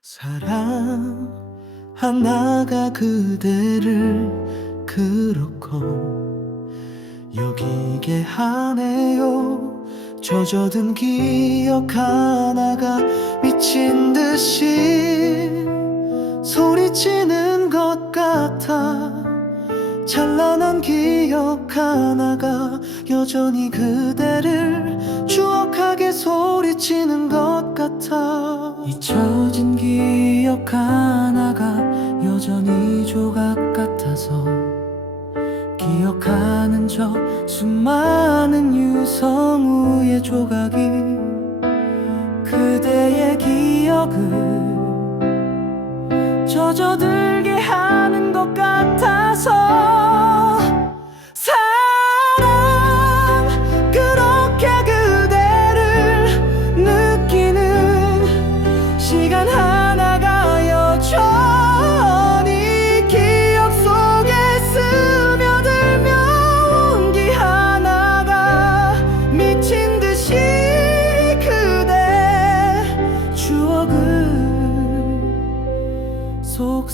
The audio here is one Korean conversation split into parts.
사랑 하나가 그대를 그렇고 여기게 하네요. 젖어든 기억 하나가 미친 듯이 소리치는 것 같아. 찬란한 기억 하나가 여전히 그대를 추억 기억 하나가 여전히 조각 같아서 기억하는 저 수많은 유성우의 조각이 그대의 기억을 젖어들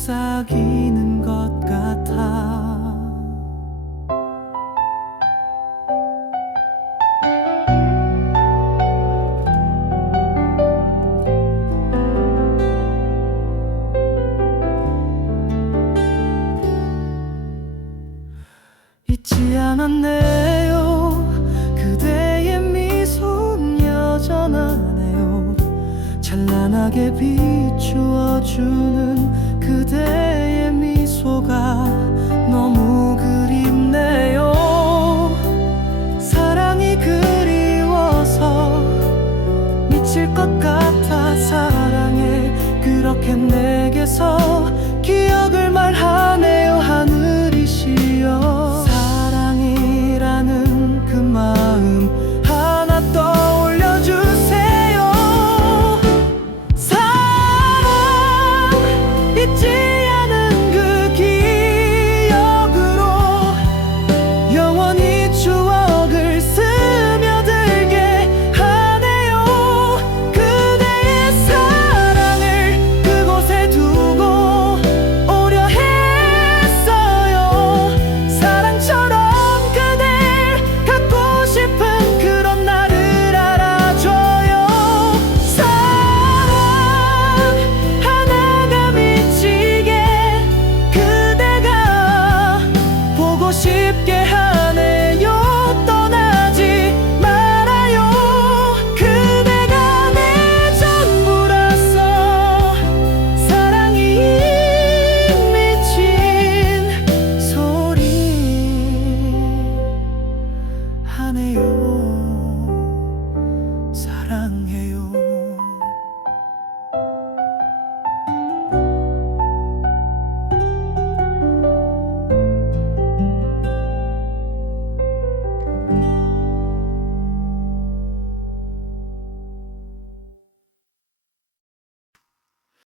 속삭이는 것 같아. 잊지 않았네요. 그대의 미소는 여전하네요. 찬란하게 비추어주는 그대의 미소가 쉽게 하